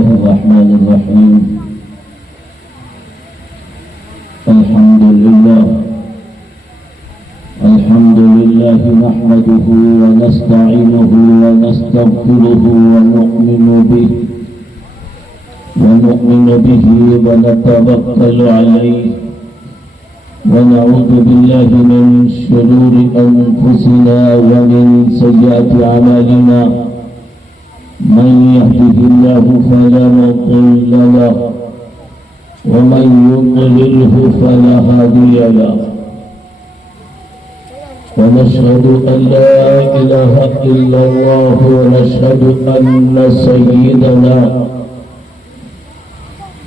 الله الرحمن الرحيم. الحمد لله نحمده ونستعينه ونستغفره ونؤمن به ونتوكل عليه ونعوذ بالله من شرور أنفسنا ومن سيئات أعمالنا. من يهده الله فلا مضل له ومن يضلله فلا هادي له. ونشهد أن لا إله إلا الله ونشهد أن سيدنا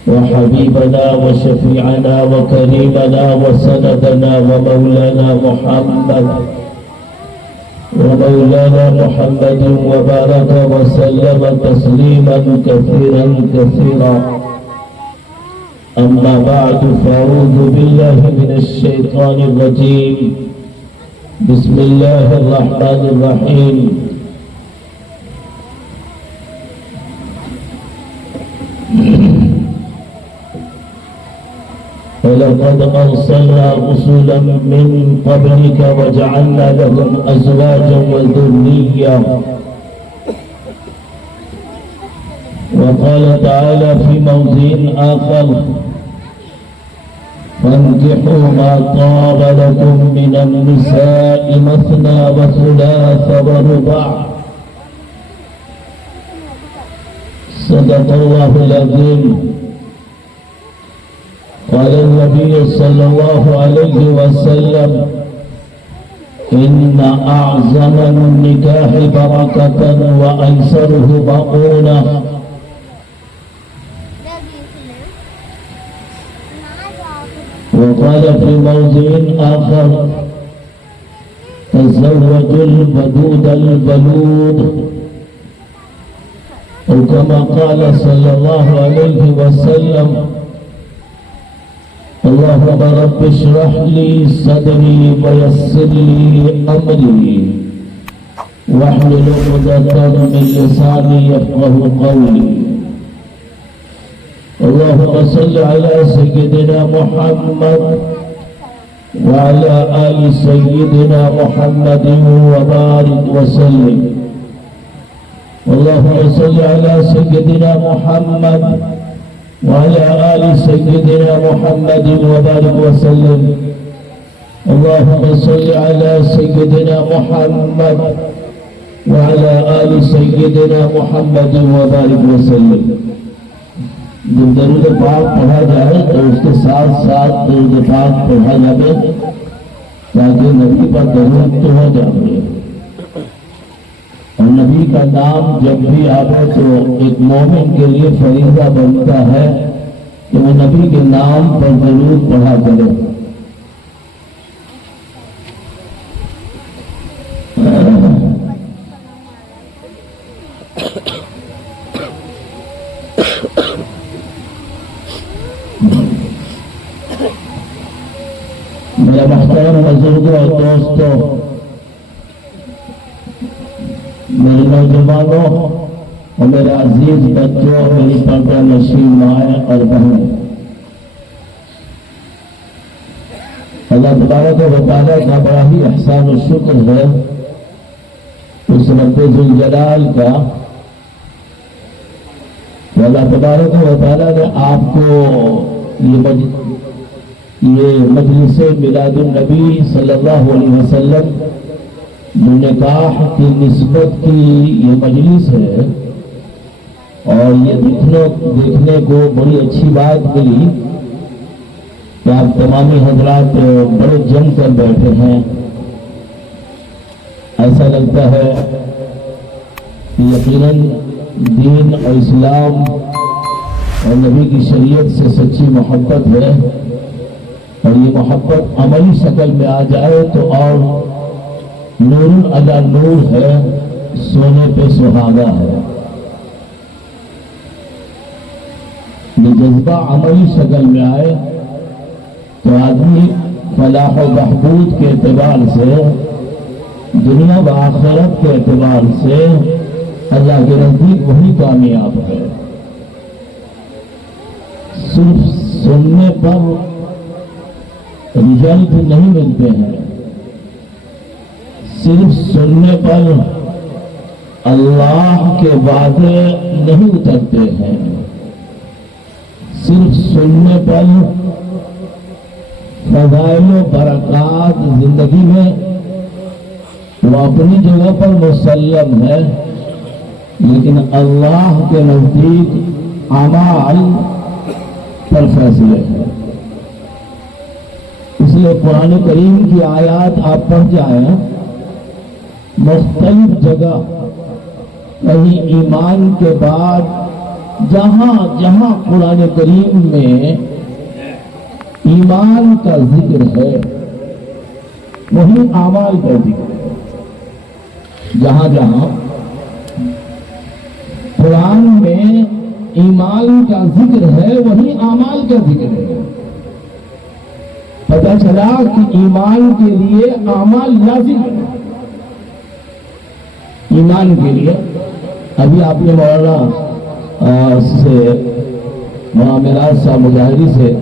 وحبيبنا وشفيعنا وكريمنا وسندنا ومولانا محمد وبارك وسلم تسليما كثيرا كثيرا. أما بعد فأعوذ بالله من الشيطان الرجيم. بسم الله الرحمن الرحيم. ولقد أرسلنا رسلا من قبلك وجعلنا لهم أزواجا وذرية. وقال تعالى في موضع آخر: فانكحوا ما طاب لكم من النساء مثنى وثلاث ورباع. صدق الله العظيم. قال النبي صلى الله عليه وسلم: إن أعظم النكاح بركة وأيسره مؤونة. وقال في موضع آخر: تزوجوا الودود البلود. وكما قال صلى الله عليه وسلم: اللهم رب اشرح لي صدري ويسر لي أمري واحلل عقدة من لساني يفقهوا قولي. اللهم صل على سيدنا محمد وعلى آل سيدنا محمد وبارك وسلم. اللهم صل على سيدنا محمد وعلى آل سيدنا محمد وبارك وسلم. اللهم صل على سيدنا محمد وعلى آل سيدنا محمد وبارك وسلم. جب درود پاک پڑھا جائے تو اس کے ساتھ ساتھ درود پاک پڑھا جائے تاکہ نبی پر درود تو ہو جائے. اور نبی کا نام جب بھی آئے تو ایک مومن کے لیے فریضہ بنتا ہے کہ وہ نبی کے نام پر درود پڑھا کرے. میرے محترم بزرگوں اور دوستوں، میرے نوجوانوں اور میرے عزیز بچوں، میری پردہ نشین مائیں اور بہنیں، اللہ تبارک و تعالیٰ کا بڑا ہی احسان و شکر ہے اس رب ذوالجلال کا کہ اللہ تبارک و تعالیٰ نے آپ کو یہ مجلس میلاد النبی صلی اللہ علیہ وسلم جو نکاح کی نسبت کی یہ مجلس ہے، اور یہ دیکھنے کو بڑی اچھی بات ملی کہ آپ تمامی حضرات بڑے جم کر بیٹھے ہیں. ایسا لگتا ہے کہ یقیناً دین اور اسلام اور نبی کی شریعت سے سچی محبت ہے، اور یہ محبت عملی شکل میں آ جائے تو اور نور علی نور ہے، سونے پہ سہاگا ہے. یہ جذبہ عملی شکل میں آئے تو آدمی فلاح و بہبود کے اعتبار سے، دنیا و آخرت کے اعتبار سے اللہ کے نزدیک وہی کامیاب ہے. صرف سننے پر رزلٹ نہیں ملتے ہیں، صرف سننے پر اللہ کے وعدے نہیں اترتے ہیں، صرف سننے پر فضائل و برکات زندگی میں وہ اپنی جگہ پر مسلم ہے، لیکن اللہ کے نزدیک اعمال پر فیصلے ہیں۔ اس لیے قرآن کریم کی آیات آپ پڑھ جائیں، مختلف جگہ کہیں ایمان کے بعد جہاں جہاں قرآن کریم میں ایمان کا ذکر ہے وہیں اعمال کا ذکر ہے۔ جہاں جہاں قرآن میں ایمان کا ذکر ہے وہیں اعمال کا ذکر ہے۔ پتہ چلا کہ ایمان کے لیے اعمال لازم ہے۔ ایمان کے لیے ابھی آپ نے مولانا سے معاملات صاحب مظاہری سے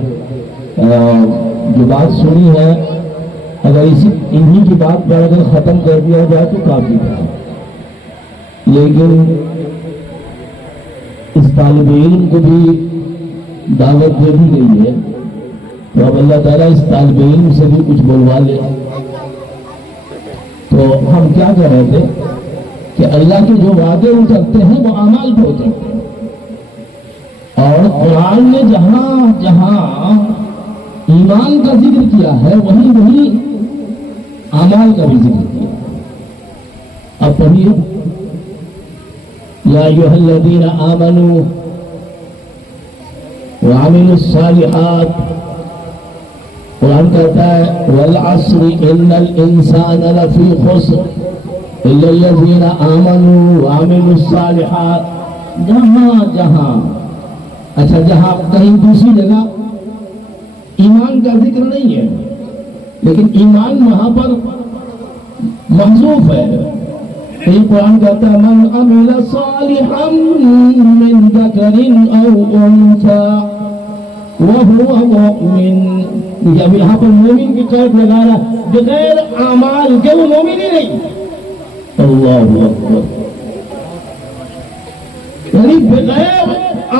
جو بات سنی ہے، اگر انہی کی بات پر اگر ختم کر دیا جائے تو کافی ہے، لیکن اس طالب علم کو بھی دعوت دے دی گئی ہے، تو اب اللہ تعالیٰ اس طالب علم سے بھی کچھ بلوا لے۔ تو ہم کیا کہہ رہے تھے کہ اللہ کے جو وعدے اترتے ہیں وہ اعمال پہ اترتے ہیں، اور قرآن نے جہاں جہاں ایمان کا ذکر کیا ہے وہیں وہیں اعمال کا بھی ذکر کیا۔ اب پڑھیے، یا ایھا الذین آمنوا وعملوا الصالحات، قرآن کہتا ہے والعصر ان الانسان لفی خسر الا الذین آمنوا وعملوا الصالحات۔ جہاں جہاں اچھا جہاں کہیں دوسری جگہ ایمان کا ذکر نہیں ہے، لیکن ایمان وہاں پر محذوف ہے۔ یہ قرآن کہتا ہے من عمل صالحا من ذکر او انثى وهو مؤمن، جب یہاں پر مومن کی قید لگا رہا بغیر اعمال کے وہ مومن ہی نہیں۔ اللہ اکبر، یعنی بغیر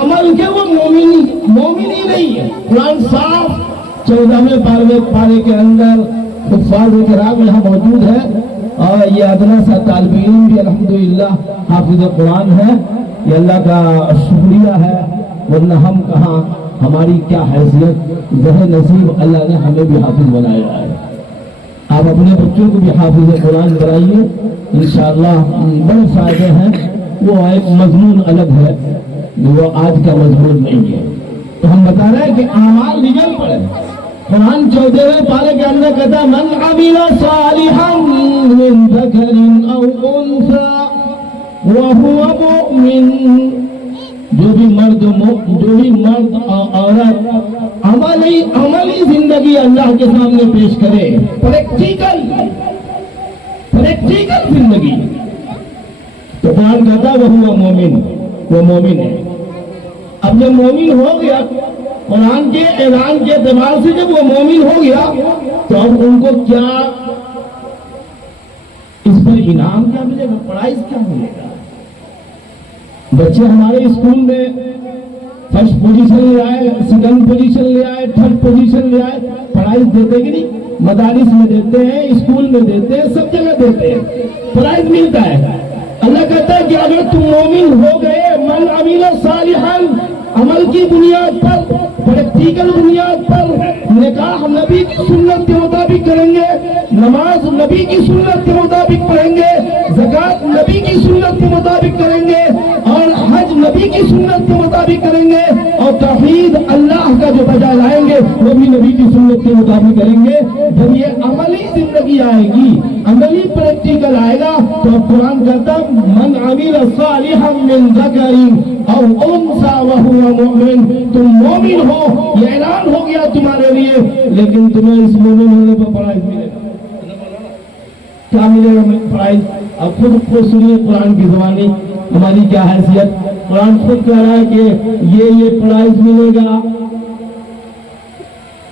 عمل کے وہ مومن ہی نہیں ہے۔ قرآن صاف 14ویں پارے کے اندر حفاظ کرام یہاں موجود ہے، اور یہ ادنا سا طالب علم بھی الحمدللہ حافظ قرآن ہے، یہ اللہ کا شکریہ ہے، ورنہ ہم کہاں، ہماری کیا حیثیت، ذہن نصیب اللہ نے ہمیں بھی حافظ بنایا ہے۔ آپ اپنے بچوں کو بھی حافظ قرآن بنائیے، انشاءاللہ بڑے فائدے ہیں۔ وہ ایک مضمون الگ ہے، وہ آج کا مضمون نہیں ہے۔ تو ہم بتا رہے ہیں کہ اعمال نگل پڑے۔ قرآن 14ویں پارے کے اندر کہتا ہے من عمل صالحا من ذکر او انثى وهو مؤمن، جو بھی مرد عورت عملی زندگی اللہ کے سامنے پیش کرے، پریکٹیکل زندگی، تو قرآن کہتا ہے وہ مومن ہے۔ اب جب مومن ہو گیا، قرآن کے اعلان کے اعتبار سے جب وہ مومن ہو گیا، تو اب ان کو کیا اس پر انعام کیا ملے گا، پرائز کیا ملے گا؟ بچے ہمارے اسکول میں فرسٹ پوزیشن لے آئے، سیکنڈ پوزیشن لے آئے، تھرڈ پوزیشن لے آئے، پرائز دیتے کہ نہیں؟ مدارس میں دیتے ہیں، اسکول میں دیتے ہیں، سب جگہ دیتے ہیں، پرائز ملتا ہے۔ اللہ کہتا ہے کہ اگر تم مومن ہو گئے، من عمل صالحا، عمل کی بنیاد پر، پریکٹیکل بنیاد پر، نکاح نبی کی سنت کے مطابق کریں گے، نماز نبی کی سنت کے مطابق پڑھیں گے، زکوٰۃ نبی کی سنت کے مطابق کریں گے، اور حج نبی کی سنت کے مطابق کریں گے، اور توحید اللہ کا جو بجا لائیں گے وہ بھی نبی کی سنت کے مطابق کریں گے۔ جب یہ عملی زندگی آئے گی، عملی پریکٹیکل آئے گا، تو قرآن کہتا من عمل صالحا من ذکر او انثى وهو مؤمن، تم مومن ہو، یہ اعلان ہو گیا تمہارے لیے، لیکن تمہیں اس مومن ہونے پر پرائز ملے گا۔ کیا ملے گا پرائز؟ اب خود سنیے قرآن کی زبانی، ہماری کیا حیثیت۔ قرآن خود کہہ رہا ہے کہ یہ پرائز ملے گا،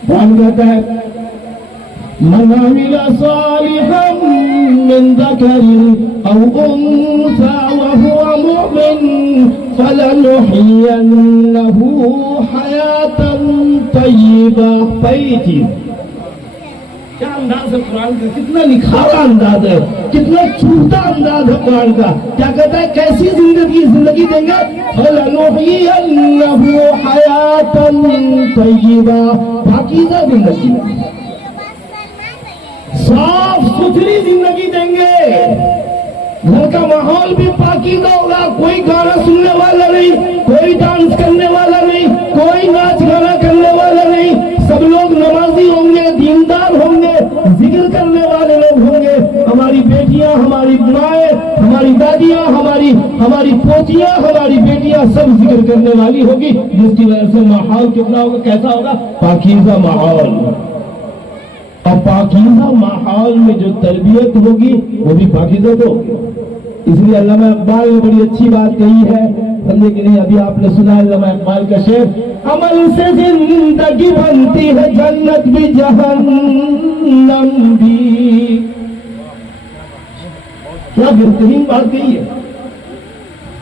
قرآن کہتا ہے من عمل صالحا من ذكر أو أنثى وهو مؤمن فلنحيينه حياة طيبة. پہلی چیز کیا انداز ہے قرآن کا، کتنا نکھارا انداز ہے، کتنا چھوٹا انداز ہے قرآن کا. کیا کہتا ہے کیسی زندگی دیں گے؟ فَلَنُحْيِيَنَّهُ حَيَاةً طَيِّبَةً، پاکیزہ زندگی، صاف ستھری زندگی دیں گے. گھر کا ماحول بھی پاکیزہ ہوگا، کوئی گانا سننے والا نہیں، کوئی ڈانس کرنے والا نہیں، کوئی ناچ گانا کرنے والا نہیں. سب لوگ نمازی ہوں گے، دیندار ہوں گے، ذکر کرنے والے لوگ ہوں گے. ہماری بیٹیاں، ہماری مائیں، ہماری دادیاں، ہماری پوتیاں، ہماری بیٹیاں سب ذکر کرنے والی ہوگی، جس کی وجہ سے ماحول کتنا ہوگا، کیسا ہوگا؟ پاکیزہ ماحول. اور پاکیزہ ماحول میں جو تربیت ہوگی وہ بھی پاکیزہ تو ہوگی. اس لیے علامہ اقبال نے بڑی اچھی بات کہی ہے، سمجھے کہ نہیں؟ ابھی آپ نے سنا علامہ اقبال کا شعر، عمل سے زندگی بنتی ہے جنت بھی جہنم بھی. کیا بہترین بات کہی ہے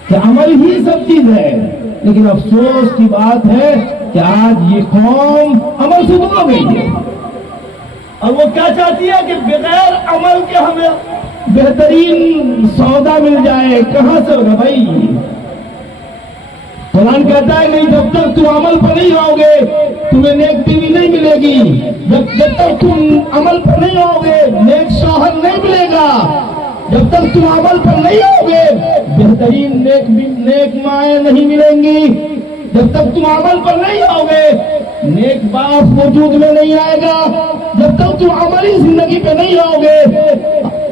کہ عمل ہی سب چیز ہے. لیکن افسوس کی بات ہے کہ آج یہ قوم عمل سے دور ہو گئی ہے، اور وہ کیا چاہتی ہے کہ بغیر عمل کے ہمیں بہترین سودا مل جائے. کہاں سے ہوگا بھائی؟ قرآن کہتا ہے نہیں، جب تک تم عمل پر نہیں آؤ گے تمہیں نیک بیوی نہیں ملے گی. جب تک تم عمل پر نہیں آؤ گے نیک شوہر نہیں ملے گا. جب تک تم عمل پر نہیں آؤ گے بہترین نیک مائیں نہیں ملیں گی. جب تک تم عمل پر نہیں آؤ گے نیک باپ وجود میں نہیں آئے گا. جب تک تم عملی زندگی پہ نہیں آؤ گے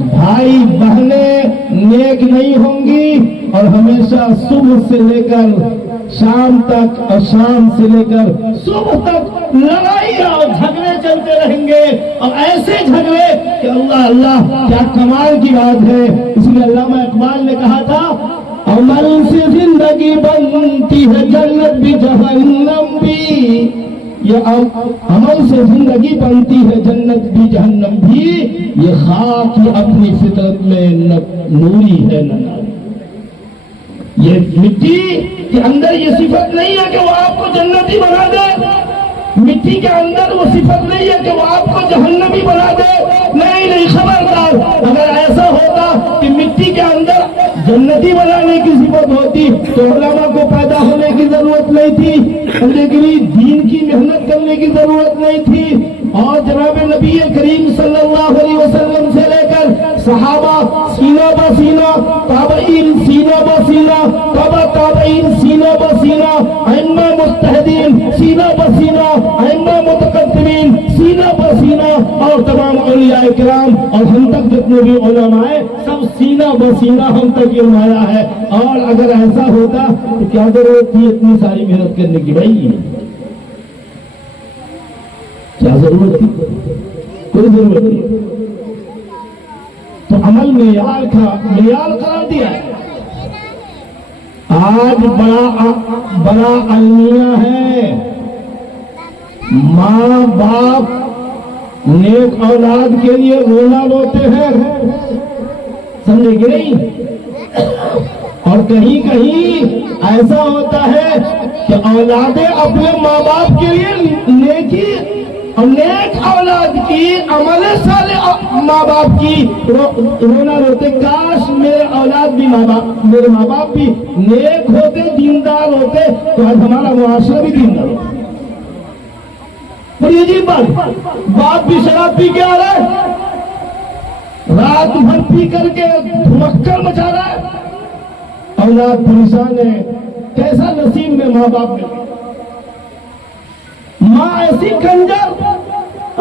بھائی بہنیں نیک نہیں ہوں گی، اور ہمیشہ صبح سے لے کر شام تک اور شام سے لے کر صبح تک لڑائی اور جھگڑے چلتے رہیں گے، اور ایسے جھگڑے کہ اللہ اللہ کیا کمال کی بات ہے. اس لیے علامہ اقبال نے کہا تھا عمل سے زندگی بنتی ہے جنت بھی جہنم بھی. یہ عمل سے زندگی بنتی ہے جنت بھی جہنم بھی. یہ خاک اپنی فطرت میں نوری ہے نہ ناری. یہ مٹی کے اندر یہ صفت نہیں ہے کہ وہ آپ کو جنتی بنا دے، مٹی کے اندر وہ صفت نہیں ہے کہ وہ آپ کو جہنمی بنا دے. نہیں خبردار، اگر ایسا ہوتا کہ مٹی کے اندر جنتی بنانے کی صفت ہوتی تو علماء کو پیدا ہونے کی ضرورت نہیں تھی، دین کی محنت کرنے کی ضرورت نہیں تھی. اور جناب نبی کریم صلی اللہ علیہ وسلم سے لے کر صحابہ سینہ بسینہ، تابعین سینہ بسینہ، تبع تابعین سینہ بسینہ، ائمہ مجتہدین سینہ بسینہ، ائمہ متقدمین سینہ بسینہ، اور تمام اولیاء کرام اور ہم تک جتنے بھی علماء سب سینہ بسینہ ہم تک یہ آیا ہے. اور اگر ایسا ہوتا تو کیا ضرورت تھی اتنی ساری محنت کرنے کی؟ بھائی کیا ضرورت تھی؟ کوئی ضرورت نہیں. تو عمل معیار قرار دیا ہے. آج بڑا المیہ ہے، ماں باپ نیک اولاد کے لیے رونا روتے ہیں، سمجھے کہ نہیں؟ اور کہیں ایسا ہوتا ہے کہ اولادیں اپنے ماں باپ کے لیے نیکی اور نیک اولاد کی عمل صالح ماں باپ کی رونا روتے. کاش میرے اولاد بھی میرے ماں باپ بھی نیک ہوتے، دیندار ہوتے تو آج ہمارا معاشرہ بھی دیندار ہوتا. بڑی عجیب بات، باپ بھی شراب پی کے آ رہا ہے، رات بھر پی کر کے دھمکڑ مچا رہا ہے، اولاد پریشان ہے. کیسا نصیب میں ماں باپ میں ماں ایسی کنجر،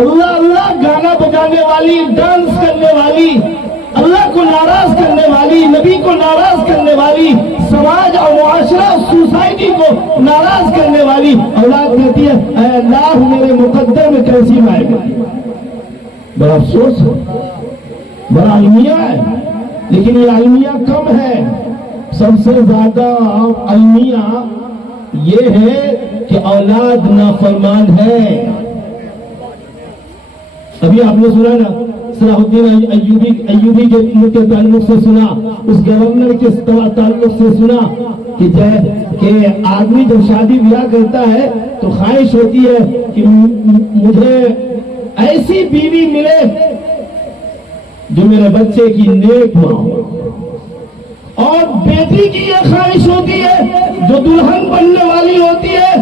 اللہ اللہ گانا بجانے والی، ڈانس کرنے والی، اللہ کو ناراض کرنے والی، نبی کو ناراض کرنے والی، سماج اور معاشرہ سوسائٹی کو ناراض کرنے والی اولاد کہتی ہے اے اللہ میرے مقدر میں کیسی مائے گئی. بڑا افسوس ہے، بڑا المیہ ہے. لیکن یہ المیہ کم ہے. سب سے زیادہ المیہ یہ ہے کہ اولاد نافرمان ہے. ابھی آپ نے سنا نا صلاح الدین ایوبی کے تعلق سے سنا, اس گورنر کے تعلق سے سنا کہ آدمی جب شادی بیاہ کرتا ہے تو خواہش ہوتی ہے کہ مجھے ایسی بیوی ملے جو میرے بچے کی نیک ماں ہو, اور بیٹی کی یہ خواہش ہوتی ہے جو دلہن بننے والی ہوتی ہے,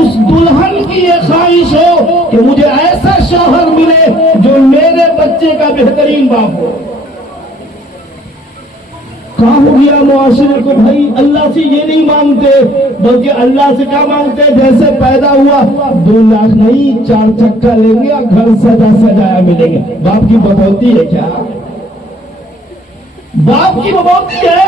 اس دلہن کی یہ خواہش ہو کہ مجھے ایسا شوہر ملے جو میرے بچے کا بہترین باپ ہو. کہاں ہو گیا معاشرے کو بھائی؟ اللہ سے یہ نہیں مانگتے, بلکہ اللہ سے کیا مانگتے؟ جیسے پیدا ہوا 2 لاکھ نہیں 4 چکا لیں گے اور گھر سجا سجایا ملیں گے. باپ کی ببوتی ہے کیا؟ باپ کی ببوتی ہے؟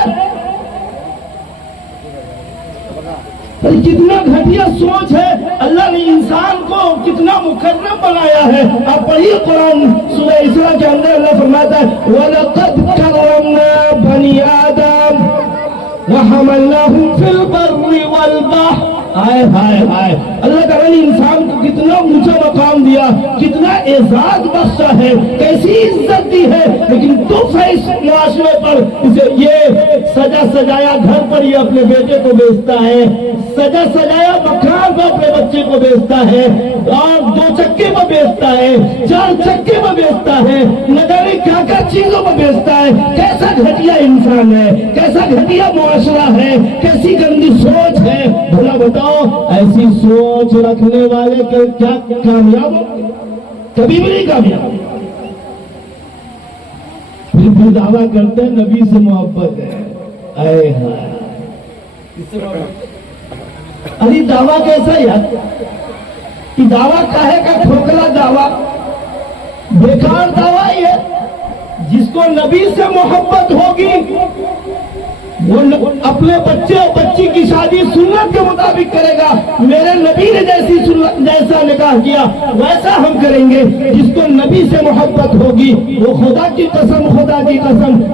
کتنا گھٹیا سوچ ہے. اللہ نے انسان کو کتنا مکرم بنایا ہے. آپ پڑھیے قرآن سورہ اسراء کے اندر اللہ فرماتا ہے وَلَقَدْ كَرَّمْنَا بَنِي آدَمَ وَحَمَلْنَاهُمْ فِي الْبَرِّ وَالْبَحْرِ. ہائے ہائے ہائے, اللہ تعالیٰ نے انسان کو کتنا اونچا مقام دیا, کتنا اعزاز بخشا ہے, کیسی عزت دی ہے, لیکن دکھ ہے اس معاشرے پر. اسے یہ سجا سجایا گھر پر یہ اپنے بیٹے کو بیچتا ہے, سجا سجایا مکان پر اپنے بچے کو بیچتا ہے, اور 2 چکے پر بیچتا ہے, 4 چکے پر بیچتا ہے, نہ جانے کیا کیا چیزوں پر بیچتا ہے. کیسا گھٹیا انسان ہے, کیسا گھٹیا معاشرہ ہے, کیسی گندی سوچ ہے. بھلا بتاؤ ایسی سوچ رکھنے والے کیا کامیاب ہو؟ کبھی بھی نہیں کامیاب. پھر دعویٰ کرتے ہیں نبی سے محبت ہے. اے ہائے, ارے دعویٰ کیسا یار؟ کہ دعویٰ کاہے کا کھوکھلا دعویٰ, بیکار دعویٰ یہ. جس کو نبی سے محبت ہوگی وہ اپنے بچے اور بچی کی شادی سنت کے مطابق کرے گا. میرے نبی نے جیسا نکاح کیا ویسا ہم کریں گے. جس کو نبی سے محبت ہوگی وہ خدا کی قسم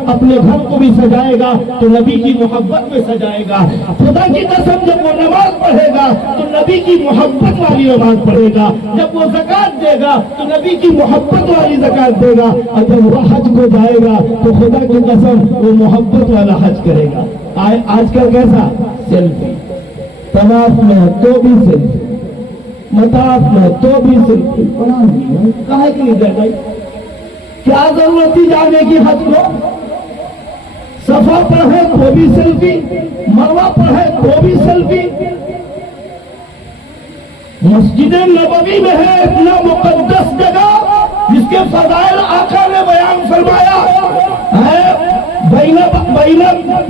اپنے گھر کو بھی سجائے گا تو نبی کی محبت میں سجائے گا. خدا کی قسم جب وہ نماز پڑھے گا تو نبی کی محبت والی نماز پڑھے گا. جب وہ زکات دے گا تو نبی کی محبت والی زکات دے گا. اور جب وہ حج کو جائے گا تو خدا کی قسم وہ محبت والا حج کرے گا. آج کل کیسا سیلفی, طواف میں تو بھی سیلفی, مطاف میں تو بھی سیلفی. کہاں کی نہیں بھائی؟ کیا ضرورت تھی جانے کی حج کو؟ صفا پر ہے تو بھی سیلفی, مروہ پر ہے تو بھی سیلفی. مسجد نبوی میں ہے اتنا مقدس جگہ جس کے فضائل آقا نے بیان فرمایا ہے.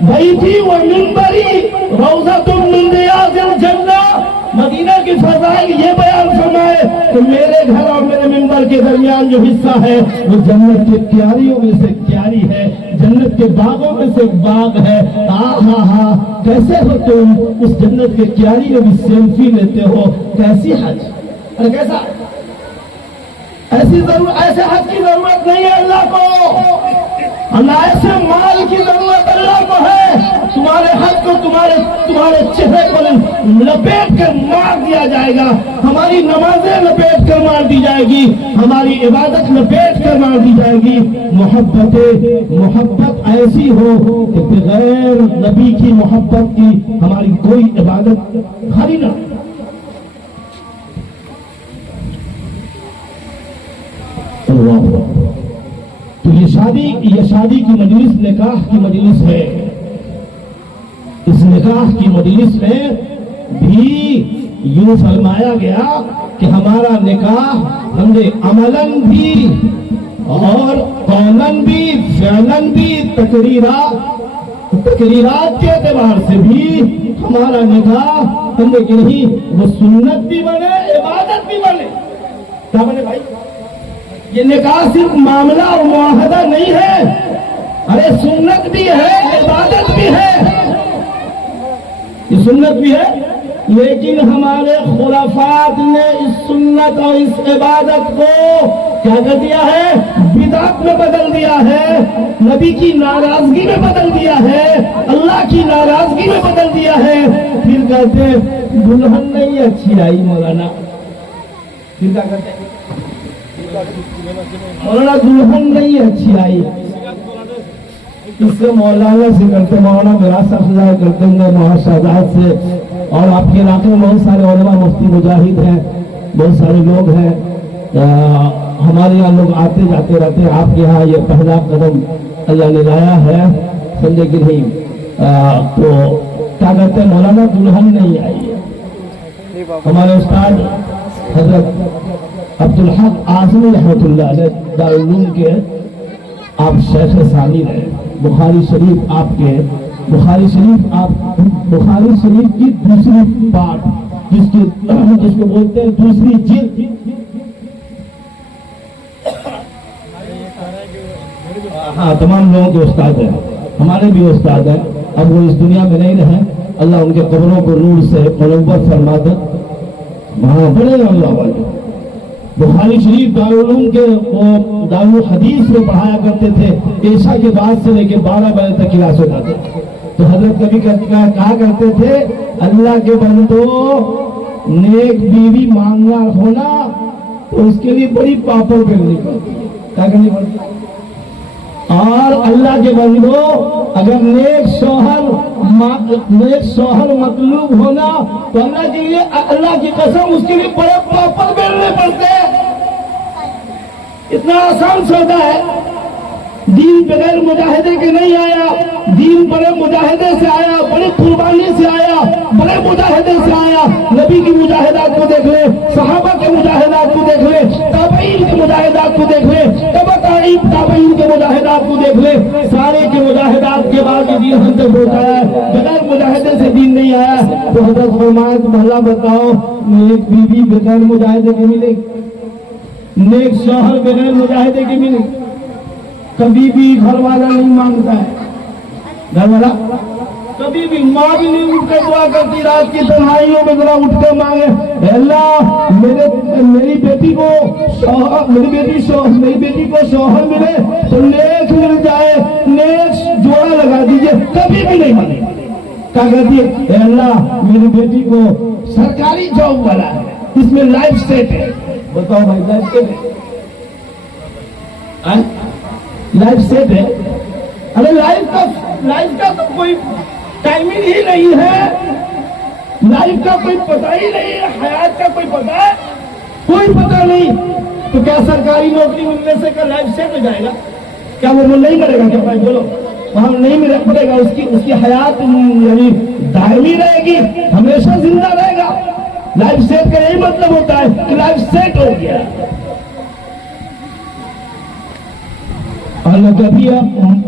بیتی و منبری روضۃ من ریاض الجنہ. مدینہ کی فضائل یہ بیان فرمائے کہ میرے گھر اور میرے منبر کے درمیان جو حصہ ہے وہ جنت کے کیاریوں میں سے کیاری ہے, جنت کے باغوں میں سے ایک باغ ہے. ہاں کیسے ہو تم اس جنت کے کیاری میں بھی سیلفی لیتے ہو؟ کیسی حج؟ ارے کیسا ایسے حج کی ضرورت نہیں ہے اللہ کو. ایسے مال کی ضرورت اللہ کو ہے. تمہارے حج کو تمہارے چہرے کو لپیٹ کر مار دیا جائے گا. ہماری نمازیں لپیٹ کر مار دی جائے گی, ہماری عبادت لپیٹ کر مار دی جائے گی. محبت ایسی ہو کہ بغیر نبی کی محبت کی ہماری کوئی عبادت خالی نہ. تو یہ شادی کی مجلس نکاح کی مجلس ہے. اس نکاح کی مجلس میں بھی یوں فرمایا گیا کہ ہمارا نکاح ہمیں عملاً بھی اور قولاً بھی فعلاً بھی تقریرات کے اعتبار سے بھی ہمارا نکاح ہمیں کہ نہیں وہ سنت بھی بنے عبادت بھی بنے. کیا بنے بھائی؟ یہ نکاح صرف معاملہ اور معاہدہ نہیں ہے, ارے سنت بھی ہے عبادت بھی ہے. یہ سنت بھی ہے لیکن ہمارے خلفاء نے اس سنت اور اس عبادت کو کیا کر دیا ہے؟ بدعت میں بدل دیا ہے, نبی کی ناراضگی میں بدل دیا ہے, اللہ کی ناراضگی میں بدل دیا ہے. پھر کہتے دلہن نہیں اچھی آئی مولانا. پھر کیا کہتے مولانا دلہن نہیں اچھی آئی، اس سے مولانا سے کرتے، مولانا میراث افزائی کرتے ہیں محاشادات سے. اور آپ کے علاقے میں بہت سارے علماء مفتی مجاہد ہیں، بہت سارے لوگ ہیں. ہمارے یہاں لوگ آتے جاتے رہتے ہیں. آپ کے یہاں یہ پہلا قدم اللہ نے لایا ہے، سمجھے کہ نہیں؟ تو کیا کہتے ہیں، مولانا دلہن نہیں آئی ہے. ہمارے استاد حضرت عبدالحق اعظمی رحمۃ اللہ علیہ دارالعلوم کے آپ شیخ ثانی رہے. بخاری شریف آپ کے، بخاری شریف کی دوسری پارٹ جس کو بولتے ہیں دوسری جلد، ہاں تمام لوگوں کے استاد ہیں، ہمارے بھی استاد ہیں. اب وہ اس دنیا میں نہیں رہے، اللہ ان کے قبروں کو نور سے منور فرما دے. وہاں بڑے اللہ والے بخاری شریف دارالعلوم کے وہ دارالحدیث میں پڑھایا کرتے تھے. عشاء کے بعد سے لے کے 12 بجے تک کلاس ہوتا تھا. تو حضرت کبھی کہا کرتے تھے، اللہ کے بندو نیک بیوی مانگنا ہونا تو اس کے لیے بڑی پاپڑ کرنی پڑتی ہے. کیا کرنی پڑتی ہے؟ اور اللہ کے بندو اگر نیک شوہر مطلوب ہونا تو اللہ کے لیے، اللہ کی قسم، اس کے لیے بڑے پاپڑ بیلنے پڑتے ہیں. اتنا آسان سودا ہے. دین بغیر مجاہدے کے نہیں آیا، دین بڑے مجاہدے سے آیا، بڑی قربانی سے آیا، بڑے مجاہدے سے آیا. نبی کی مجاہدات کو دیکھ لے، صحابہ کے مجاہدات کو دیکھ لے، تابعین کے مجاہدات کو دیکھ لے، تابعین کے مجاہدات کو دیکھ لے. سارے کے مجاہدات کے بعد یہ دین ہم تک پہنچایا ہے. بغیر مجاہدے سے دین نہیں آیا. تو حضرت فرمائے تم اللہ بتاؤ، نیک بیوی بغیر مجاہدے کے ملے گی؟ نیک شوہر بغیر مجاہدے کے ملے گی؟ کبھی بھی گھر والا نہیں مانگتا ہے. گھر والا کبھی بھی، ماں بھی نہیں اٹھ کے دعا کرتی رات کی تنہائیوں میں، ذرا اٹھ کے مانگے، اے اللہ میری بیٹی کو شوہر ملے تو نیک مل جائے، نیک جوڑا لگا دیجئے. کبھی بھی نہیں مانے. کیا کہتی ہے؟ اے اللہ میری بیٹی کو سرکاری جاب والا ہے، اس میں لائف سیٹ ہے. بتاؤ بھائی، لائف سیٹ ہے؟ لائف سیٹ ہے؟ ارے لائف کا تو کوئی ٹائمنگ ہی نہیں ہے، لائف کا کوئی پتہ ہی نہیں ہے، حیات کا کوئی پتہ ہے؟ کوئی پتہ نہیں. تو کیا سرکاری نوکری ملنے سے کیا لائف سیٹ ہو جائے گا؟ کیا وہ نہیں مرے گا؟ کیا بھائی بولو، وہاں نہیں مرے گا. اس کی حیات یعنی دائمی رہے گی، ہمیشہ زندہ رہے گا. لائف سیٹ کا یہی مطلب ہوتا ہے کہ لائف سیٹ ہو گیا. اور کبھی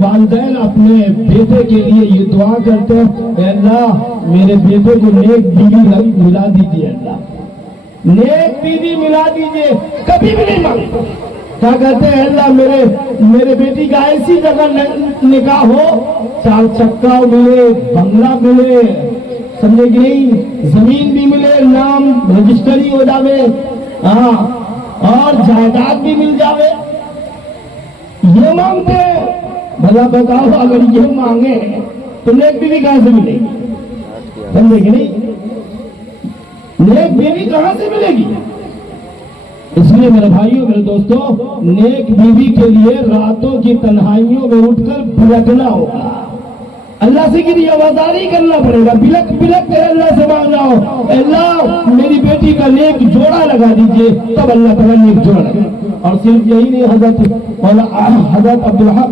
والدین اپنے بیٹے کے لیے یہ دعا کرتے ہیں، اے اللہ میرے بیٹے کو نیک بیوی ملا دیجیے، اللہ نیک بیوی ملا دیجیے. کبھی بھی نہیں مانگتے. کیا کہتے ہیں؟ اللہ میرے بیٹی کا ایسی جگہ نکاح ہو، 4 چکا ملے، بنگلہ ملے، سمجھے کہ نہیں، زمین بھی ملے، نام رجسٹری ہو جاوے، ہاں، اور جائیداد بھی مل جاوے. یہ مانگتے ہیں. بھلا بتاؤ، اگر یہ مانگے تو نیک بیوی کہاں سے ملے گی؟ سمجھے کہ نہیں؟ نیک بیوی کہاں سے ملے گی؟ اس لیے میرے بھائیوں، میرے دوستوں، نیک بیوی کے لیے راتوں کی تنہائیوں میں اٹھ کر بھڑکنا ہوگا. اللہ سے کی آوازاری کرنا پڑے گا. بلک کے اللہ سے مانگنا ہو، اللہ میری بیٹی کا نیک جوڑا لگا دیجئے، تب اللہ تعالیٰ نیک جوڑا لگا. اور صرف یہی نہیں، حضرت عبدالحق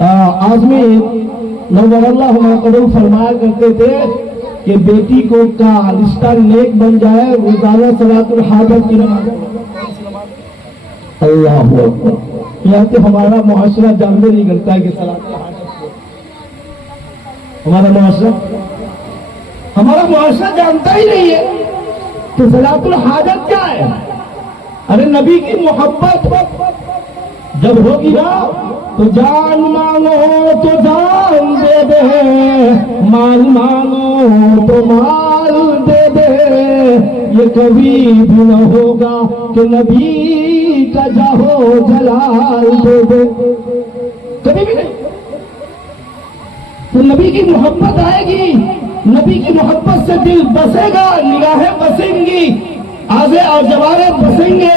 اعظمی نور اللہ قبول فرمایا کرتے تھے کہ بیٹی کو کا رشتہ نیک بن جائے، روزانہ صلاۃ الحاجت کی نماز. اللہ اکبر. یہاں تو ہمارا معاشرہ جانتے نہیں کرتا ہے کہ صلاۃ الحاجت، ہمارا معاشرہ جانتا ہی نہیں ہے کہ صلاۃ الحاجت کیا ہے. ارے نبی کی محبت جب ہوگی نا تو جان مانگو تو جان دے دے، مال مانگو تو مال دے دے. یہ کبھی بھی نہ ہوگا کہ نبی کا جاہو جلال دے دے. کبھی بھی نہیں. تو نبی کی محبت آئے گی، نبی کی محبت سے دل بسے گا، نگاہیں بسیں گی، آزے اور جوارے بسیں گے.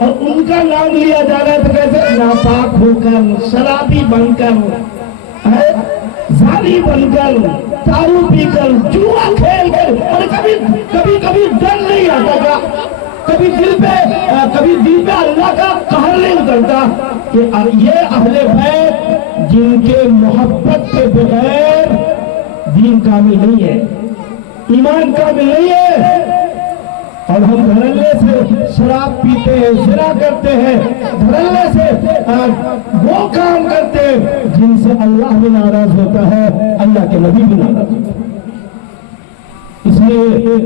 اور ان کا نام لیا جا رہا ہے تو کیسے ناپاک ہو کر، شرابی بن کر، زانی بن کر، دارو پی کر، جوا کھیل کر، اور کبھی ڈر نہیں آتا تھا، کبھی دل پہ اللہ کا قہر نہیں اترتا کہ یہ اہل بیت جن کے محبت کے بغیر دین کامل نہیں ہے، ایمان کامل نہیں ہے، اور ہم دھڑلے سے شراب پیتے ہیں، زنا کرتے ہیں، دھڑلے سے وہ کام کرتے ہیں جن سے اللہ بھی ناراض ہوتا ہے، اللہ کے نبی بھی ناراض ہوتا ہے۔ اس لیے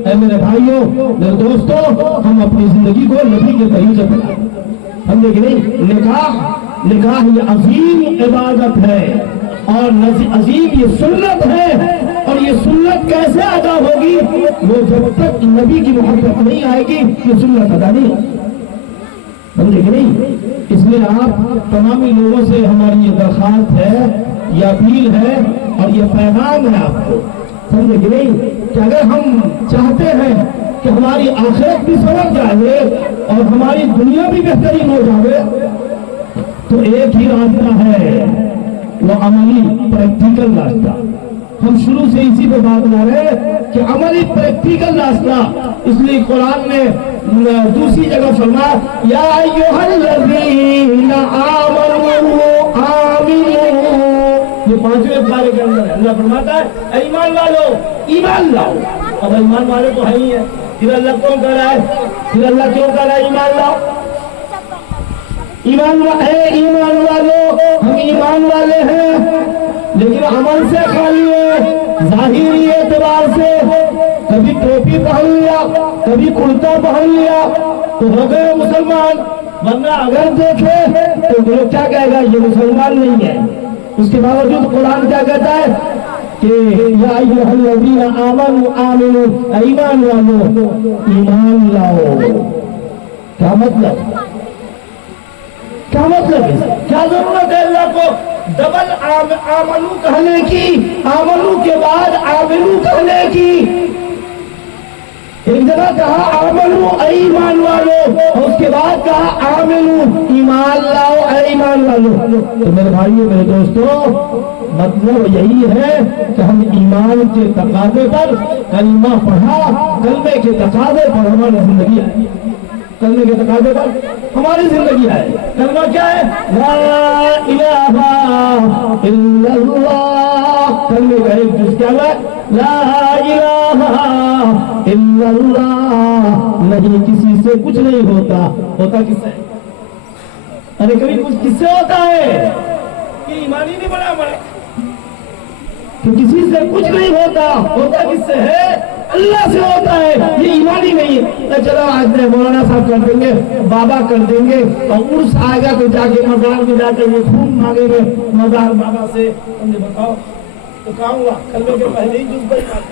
اے میرے بھائیوں، میرے دوستوں، ہم اپنی زندگی کو نبی کے طریقے پر ہم دیکھ نہیں، نکاح یہ عظیم عبادت ہے اور عظیم یہ سنت ہے، اور یہ سنت کیسے ادا ہوگی؟ وہ جب تک نبی کی محبت نہیں آئے گی یہ سنت ادا نہیں ہوگی، سمجھے کہ نہیں؟ اس لیے آپ تمامی لوگوں سے ہماری یہ درخواست ہے، یہ اپیل ہے اور یہ پیغام ہے آپ کو، سمجھے کہ نہیں، کہ اگر ہم چاہتے ہیں کہ ہماری آخرت بھی سمجھ جائے اور ہماری دنیا بھی بہترین ہو جائے تو ایک ہی راستہ ہے، وہ عملی پریکٹیکل راستہ۔ ہم شروع سے اسی پہ بات کر رہے ہیں کہ عملی پریکٹیکل راستہ، اس لیے قرآن نے دوسری جگہ فرمایا یا ایھا الذین آمنوا آمنوا، یہ پانچویں پارے کے اندر اللہ فرماتا ہے ایمان والو ایمان لاؤ، اب ایمان والے تو ہے ہی ہے، پھر اللہ کیوں کہہ رہا ہے؟ پھر اللہ کیوں کہہ رہا ہے ایمان لاؤ؟ ایمان والو، ہم ایمان والے ہیں لیکن عمل سے خالی ہے، ظاہری اعتبار سے کبھی ٹوپی پہن لیا، کبھی کرتا پہن لیا تو ہو گئے مسلمان، ورنہ اگر دیکھے تو لوگ کیا کہے گا یہ مسلمان نہیں ہے۔ اس کے باوجود قرآن کیا کہتا ہے کہ یا ایھا الذین آمنوا آمنوا، ایمان والو ایمان لاؤ۔ کیا مطلب ہے؟ کیا ضرورت ہے اللہ کو ڈبل آمنو کہنے کی، آمنو کے بعد آمنو کہنے کی؟ ایک جگہ کہا آمنو اے ایمان والو، اور اس کے بعد کہا آمنو ایمان لاؤ اے ایمان والو۔ تو میرے بھائیوں میرے دوستوں، مطلب یہی ہے کہ ہم ایمان کے تقاضے پر کلمہ پڑھا، کلمے کے تقاضے پر ہماری زندگی آئی، کلمے کے تقاضے پر ہماری زندگی آئے۔ کلمہ کیا ہے؟ لا الہ الا اللہ، کلمے کا ایک جز کیا ہے؟ لا الہ الا اللہ، نہیں کسی سے کچھ نہیں ہوتا، ہوتا کس سے؟ ارے کبھی کچھ کس سے ہوتا ہے؟ کہ ایمان ہی نہیں بڑا کہ کسی سے کچھ نہیں ہوتا، ہوتا کس سے ہے؟ اللہ سے ہوتا ہے، یہ ایمان ہی نہیں ہے۔ چلو آج مولانا صاحب کر دیں گے، بابا کر دیں گے، اور عرس آئے گا تو جا کے مزار میں جا کے یہ خون مانگیں گے مزار بابا سے، مجھے بتاؤ تو کہاں ہوا؟ کلمے کے پہلے ہی جز پر ایمان،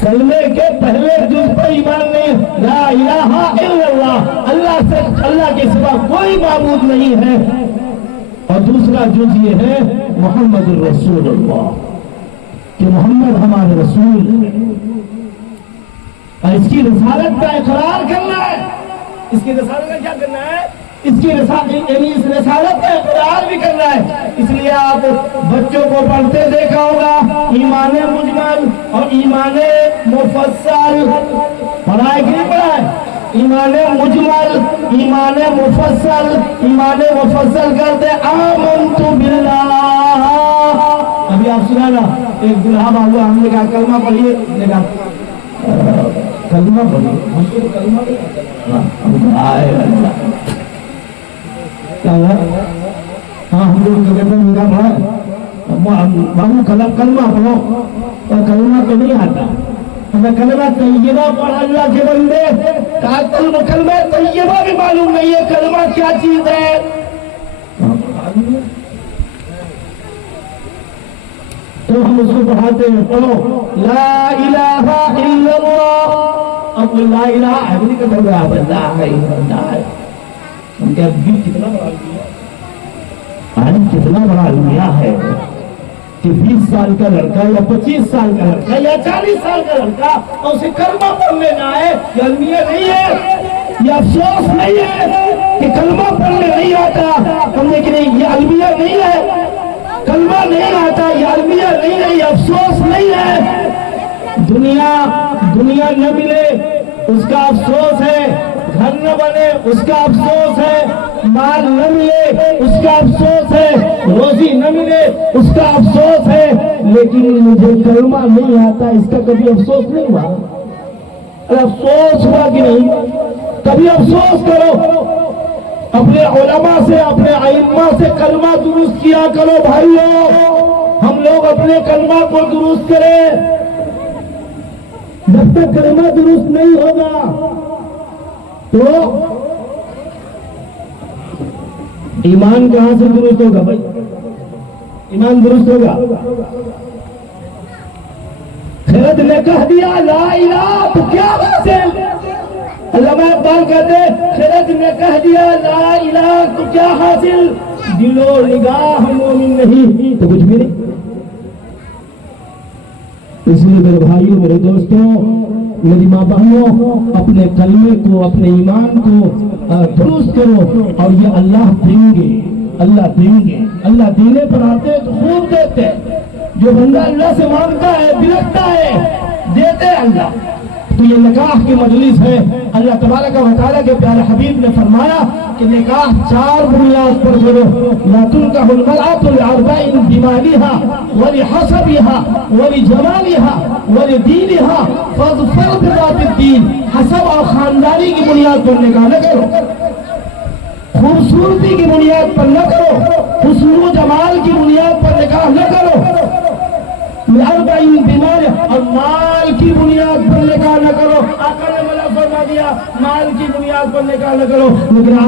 کلمے کے پہلے جز پر ایمان نہیں، لا الہ الا اللہ، اللہ سے اللہ کے سوا کوئی معبود نہیں ہے۔ اور دوسرا جز یہ ہے محمد الرسول اللہ، کہ محمد ہمارے رسول ہیں، اور اس کی رسالت کا اقرار کرنا ہے۔ اس کی رسالت کا کیا کرنا ہے؟ اس رسالت کا اقرار بھی کرنا ہے۔ اس لیے آپ بچوں کو پڑھتے دیکھا ہوگا ایمان مجمل اور ایمان مفصل، پڑھا ہے کہ نہیں پڑھا ہے؟ ایمان مجمل، ایمان مفصل، ایمان مفصل کرتے آمنت باللہ۔ ابھی آپ سنا نا، ایک دلہا ہوا، ہم نے کہا کلمہ پڑھیے، ہم نے کہا کلمہ پڑھیے، ہم کو کلمہ ہاں ہم لوگ کہتے ہیں میرا بھائی کلمہ پڑھو، اور کلمہ تو نہیں آتا، کلمہ طیبہ پڑھ اللہ کے بندے، کلمہ طیبہ بھی معلوم نہیں ہے کلمہ کیا چیز ہے۔ تو ہم اس کو پڑھاتے ہیں، پڑھو لا الہ الا اللہ، اب لا الہ ہے نہیں کہتے ہوئے آپ اللہ ہے اللہ ہے، ہم کہتے ہیں کتنا بڑا المیہ ہے، کتنا بڑا المیہ ہے کہ 20 سال کا لڑکا یا 25 سال کا لڑکا یا 40 سال کا لڑکا اور اسے کلمہ پڑھنے نہ آئے، یہ المیہ نہیں ہے، یہ افسوس نہیں ہے کہ کلمہ پڑھنے نہیں آتا، ہم کہ نہیں یہ المیہ نہیں ہے، کلمہ نہیں آتا یہ المیہ نہیں ہے، یہ افسوس نہیں ہے۔ دنیا نہ ملے اس کا افسوس ہے، گھر نہ بنے اس کا افسوس ہے، مال نہ ملے اس کا افسوس ہے، روزی نہ ملے اس کا افسوس ہے، لیکن مجھے کلمہ نہیں آتا اس کا کبھی افسوس نہیں ہوا؟ افسوس ہوا کہ نہیں؟ کبھی افسوس کرو، اپنے علماء سے اپنے ائمہ سے کلمہ درست کیا کرو بھائیو، ہم لوگ اپنے کلمہ کو درست کریں۔ جب تک کلمہ درست نہیں ہوگا تو ایمان کہاں سے درست ہوگا بھائی؟ ایمان درست ہوگا؟ خرد نے کہہ دیا لا الہ تو کیا حاصل؟ علامہ اقبال کہتے خرد نے کہہ دیا لا الہ تو کیا حاصل؟ دل و نگاہ مومن نہیں تو کچھ بھی نہیں۔ اس لیے میرے بھائیوں میرے دوستوں میری ماں بہنوں اپنے کلمے کو اپنے ایمان کو درست کرو، اور یہ اللہ دیں گے، اللہ دیں گے۔ اللہ دینے پر آتے تو خوب دیتے، جو بندہ اللہ سے مانگتا ہے بلکتا ہے دیتے اللہ۔ تو یہ نکاح کی مجلس ہے، اللہ تبارک و تعالیٰ کے پیارے حبیب نے فرمایا کہ نکاح 4 بنیاد پر کرو۔ لا تنکح المرأة لأربع بمالها ولحسبها ولجمالها ولدینها فاظفر بذات الدین۔ حسب اور خاندانی کی بنیاد پر نکاح نہ کرو، خوبصورتی کی بنیاد پر نہ کرو، حسن و جمال کی بنیاد پر نکاح نہ کرو، بیمار اور مال کی بنیاد پر نکاح نہ کرو۔ آقا نے منع فرما دیا مال کی بنیاد پر نکاح نہ کرو۔ لیکن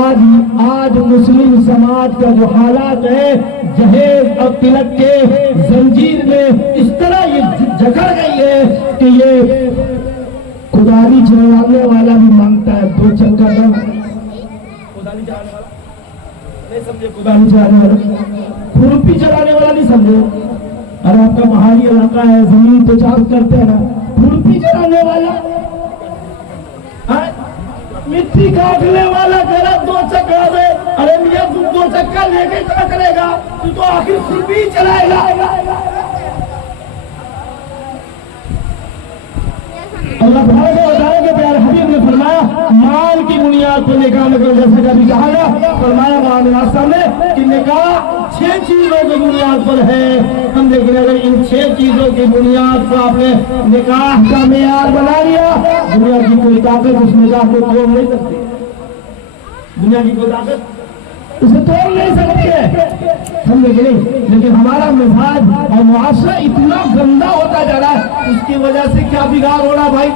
آج مسلم سماج کا جو حالات ہے، جہیز اور تلک کے زنجیر میں اس طرح یہ جکڑ گئی ہے کہ یہ کداری چلانے والا بھی مانگتا ہے 2 چکا دم۔ کداری چلانے والا نہیں سمجھے، کداری چلانے والا کھرپی چلانے والا نہیں سمجھے۔ اور آپ کا پہاڑی علاقہ ہے، زمین تو چاک کرتے ہیں، کھرپی چلانے والا، مٹی کاٹنے والا ذرا 2 چکا دے، ارے میاں تم 2 چکا لے کے کیا کرے گا؟ تو آخر کھرپی چلائے گا۔ اللہ تعالیٰ کے پیارے حبیب نے فرمایا مال کی بنیاد پر نکاح نہ کرو، جیسا کہ ابھی کہا نا، فرمایا معاملات میں کہ نکاح 6 چیزوں کی بنیاد پر ہے۔ ہم دیکھیں اگر ان 6 چیزوں کی بنیاد پر آپ نے نکاح کا معیار بنا لیا، دنیا کی کوئی طاقت اس نکاح کو توڑ نہیں سکتی، دنیا کی کوئی طاقت اسے توڑ نہیں سکتی ہے، سمجھے کہ نہیں؟ لیکن ہمارا مزاج اور معاشرہ اتنا گندا ہوتا جا رہا ہے، اس کی وجہ سے کیا بگاڑ ہو رہا بھائی؟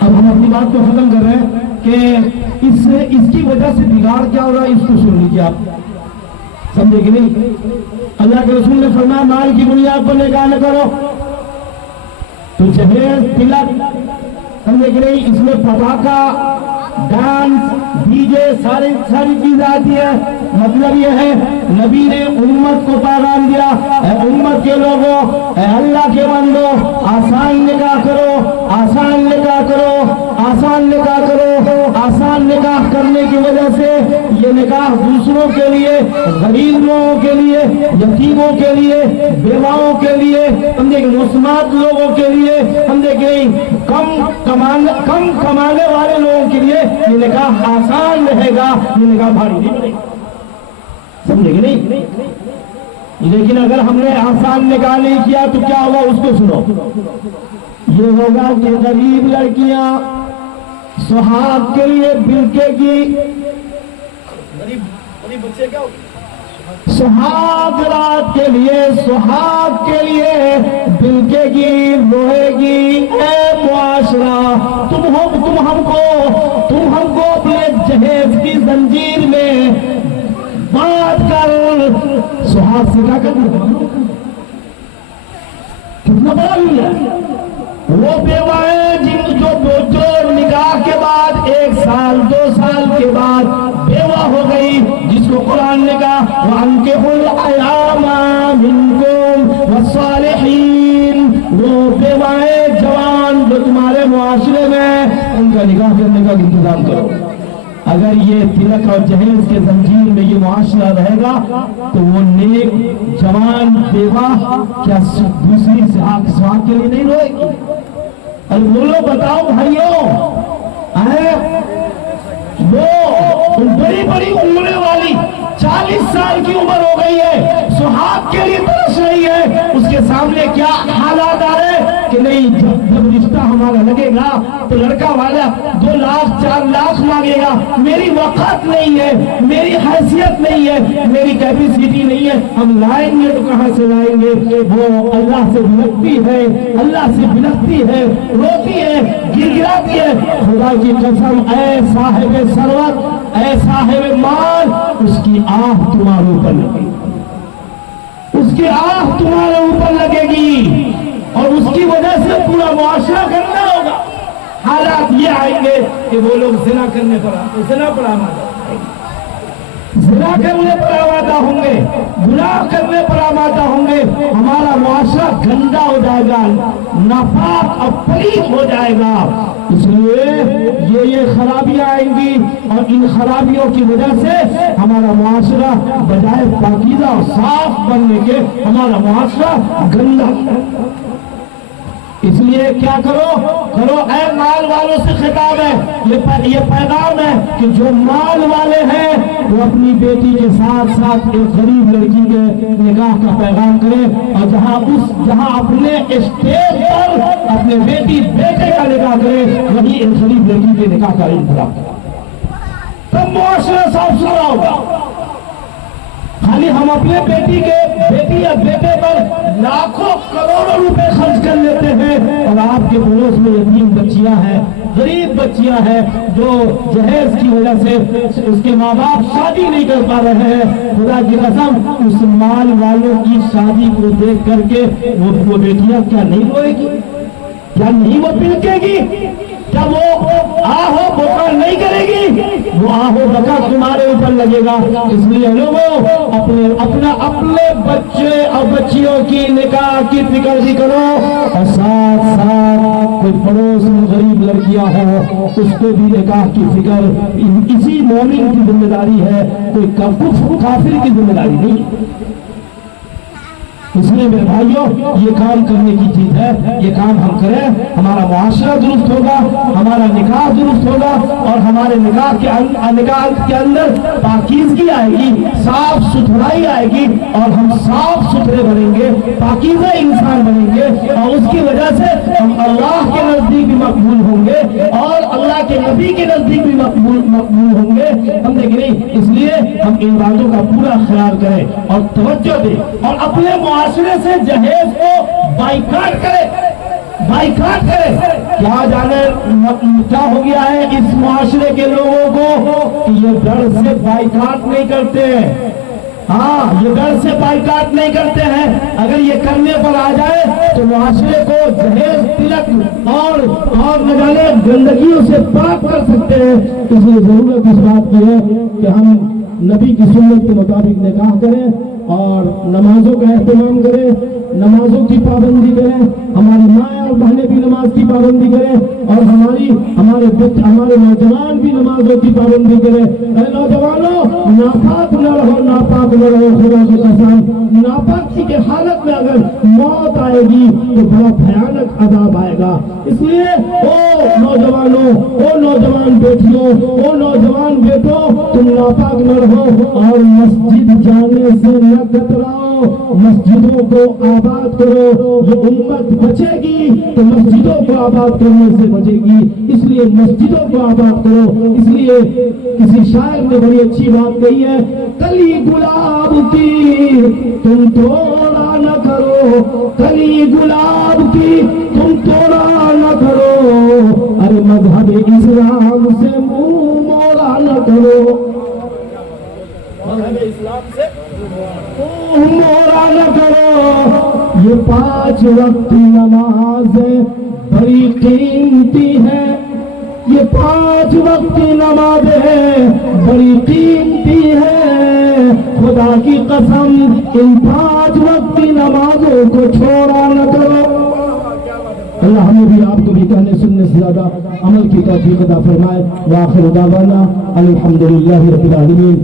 اب ہم اپنی بات کو ختم کر رہے ہیں کہ اس کی وجہ سے بگاڑ کیا ہو رہا ہے، اس کو سن لیجیے آپ، سمجھے کہ نہیں؟ اللہ کے رسول نے فرمایا مال کی بنیاد پر نکاح نہ کرو، تو جہیز تلک، سمجھے کہ نہیں، اس میں پٹاخہ ڈانس ڈی جے ساری چیزیں آتی ہے۔ مطلب یہ ہے نبی نے امت کو پیغام دیا، اے امت کے لوگوں، اے اللہ کے بندو، آسان نکاح کرو، آسان نکاح کرو، آسان نکاح کرو۔ آسان نکاح کرنے کی وجہ سے یہ نکاح دوسروں کے لیے، غریب لوگوں کے لیے، یتیموں کے لیے، بیواؤں کے لیے، ہم دیکھیں مسلمان لوگوں کے لیے، ہم دیکھیں کم کمانے والے لوگوں کے لیے یہ نکاح آسان رہے گا، یہ نکاح بھاری نہیں بنے گا، سمجھے کہ نہیں؟ لیکن اگر ہم نے آسان نکاح نہیں کیا تو کیا ہوگا اس کو سنو، یہ ہوگا کہ غریب لڑکیاں سہاگ کے لیے بلکے گی، غریب بچے کیا ہوگی، سہاگ رات کے لیے بلکے گی، روئے گی۔ اے معاشرہ تم ہم کو اپنے جہیز کی زنجیر میں بات کر، سہاگ سے کیا کرنا، کتنا بڑا بھی ہے وہ بیوائیں جو نکاح کے بعد 1 سال 2 سال کے بعد بیوہ ہو گئی، جس کو قرآن نے کہا وَأَنكِحُوا الْأَيَامَ مِنكُمْ وَالصَّالِحِينَ، وہ بیوائیں جوان جو تمہارے معاشرے میں ان کا نکاح کرنے کا انتظام کرو. اگر یہ تلک اور جہیز کے زنجیر میں یہ معاشرہ رہے گا تو وہ نیک جوان بیوہ کیا دوسری سہاگ کے لیے نہیں روئے گی؟ اور بولو بتاؤ بھائیوں، وہ بڑی بڑی عمریں والی 40 سال کی عمر ہو گئی ہے، سہاگ کے لیے ترس رہی ہے، اس کے سامنے کیا حالات آ رہے کہ نہیں جب رشتہ ہمارا لگے گا تو لڑکا والا 2 لاکھ 4 لاکھ مانگے گا. میری وقت نہیں ہے، میری حیثیت نہیں ہے، میری کیپیسٹی نہیں ہے، ہم لائیں گے تو کہاں سے لائیں گے؟ وہ اللہ سے بلکتی ہے، اللہ سے بلکتی ہے، روتی ہے، گر گراتی ہے. خدا کی قسم، اے صاحب ثروت، اے صاحب مال، اس کی آہ تمہارے اوپر لگے گی، اس کی آہ تمہارے اوپر لگے گی، اور اس کی وجہ سے پورا معاشرہ کرنا ہوگا. حالات یہ آئیں گے کہ وہ لوگ زنا کرنے پر زنا کرنے پر آمادہ ہوں گے، گناہ کرنے پر آمادہ ہوں گے. ہمارا معاشرہ گندا ہو جائے گا، ناپاک اور پلید ہو جائے گا. اس لیے یہ خرابیاں آئیں گی، اور ان خرابیوں کی وجہ سے ہمارا معاشرہ بجائے پاکیزہ اور صاف بننے کے ہمارا معاشرہ گندا. اس لیے کیا کرو اے مال والوں سے خطاب ہے، یہ پیغام ہے کہ جو مال والے ہیں وہ اپنی بیٹی کے ساتھ ساتھ ایک غریب لڑکی کے نکاح کا پیغام کرے، اور جہاں اپنے اسٹیج پر اپنے بیٹے کا نکاح کرے، وہیں ایک غریب لڑکی کے نکاح کا انتظام کرے، تب معاشرہ صاف ستھرا ہوگا. خالی ہم اپنے بیٹی یا بیٹے پر لاکھوں کروڑوں روپے خرچ کر لیتے ہیں، اور آپ کے پڑوس میں یتیم بچیاں ہیں، غریب بچیاں ہیں، جو جہیز کی وجہ سے اس کے ماں باپ شادی نہیں کر پا رہے ہیں. خدا کی قسم، اس مال والوں کی شادی کو دیکھ کر کے وہ بیٹیاں کیا نہیں روئے گی؟ کیا نہیں وہ پلکے گی؟ کیا وہ آہو بکا نہیں کرے گی؟ وہ آہو بکا تمہارے اوپر لگے گا. اس لیے لوگوں اپنے بچے اور بچیوں کی نکاح کی فکر بھی کرو، اور ساتھ ساتھ کوئی پڑوس میں غریب لڑکیاں ہو اس کو بھی نکاح کی فکر اسی مومن کی ذمہ داری ہے، کوئی کافر کی ذمہ داری نہیں. اس لیے میرے بھائیوں، یہ کام کرنے کی چیز ہے، یہ کام ہم کریں، ہمارا معاشرہ درست ہوگا، ہمارا نکاح درست ہوگا، اور ہمارے نکاح کے اندر پاکیزگی آئے گی، صاف ستھرائی آئے گی، اور ہم صاف ستھرے بنیں گے، پاکیزہ انسان بنیں گے، اور اس کی وجہ سے ہم اللہ کے نزدیک بھی مقبول ہوں گے، اور اللہ کے نبی کے نزدیک بھی مقبول ہوں گے. ہم دیکھ رہے ہیں، اس لیے ہم ان باتوں کا پورا خیال کریں اور توجہ دیں، اور اپنے معاشرے سے جہیز کو بائیکاٹ کرے. کیا جانے کیا ہو گیا ہے اس معاشرے کے لوگوں کو کہ یہ ڈر سے بائیکاٹ نہیں کرتے. ہاں، یہ ڈر سے بائیکاٹ نہیں کرتے ہیں. اگر یہ کرنے پر آ جائے تو معاشرے کو جہیز، تلک اور نہ جانے گندگیوں سے پاک کر سکتے ہیں. اس لیے ضرورت اس بات کی ہے کہ ہم نبی کی سنت کے مطابق نکاح کریں، اور نمازوں کا اہتمام کریں، نمازوں کی پابندی کریں، ہماری مائیں اور بہنیں بھی نماز کی پابندی کریں، اور ہمارے نوجوان بھی نمازوں کی پابندی کریں. اے نوجوانوں، ناپاک نہ رہو. خدا کی قسم، ناپاکی کی حالت میں اگر موت آئے گی تو بڑا بھیانک عذاب آئے گا. اس لیے او نوجوانوں، او نوجوان بیٹیوں، او نوجوان بیٹوں، تم ناپاک نہ رہو، اور مسجد جانے سے نہ کتراؤ. مسجدوں کو آباد کرو. جو امت بچے گی تو مسجدوں کو آباد کرنے سے بچے گی. اس لیے مسجدوں کو آباد کرو. اس لیے کسی شاعر نے بڑی اچھی بات کہی ہے، کلی گلاب کی تم توڑا نہ کرو، کلی گلاب کی تم توڑا نہ کرو، ارے مذہب اسلام سے منہ موڑا نہ کرو. مذہب اسلام سے موڑا نہ کرو. یہ 5 وقت نماز بڑی قیمتی ہے، یہ 5 وقت نماز بڑی قیمتی ہے. خدا کی قسم، ان 5 وقت نمازوں کو چھوڑا نہ کرو. اللہ ہمیں بھی آپ کو بھی کہنے سننے سے زیادہ عمل کی توفیق عطا فرمائے۔ وآخر دعوانا الحمدللہ رب العالمین۔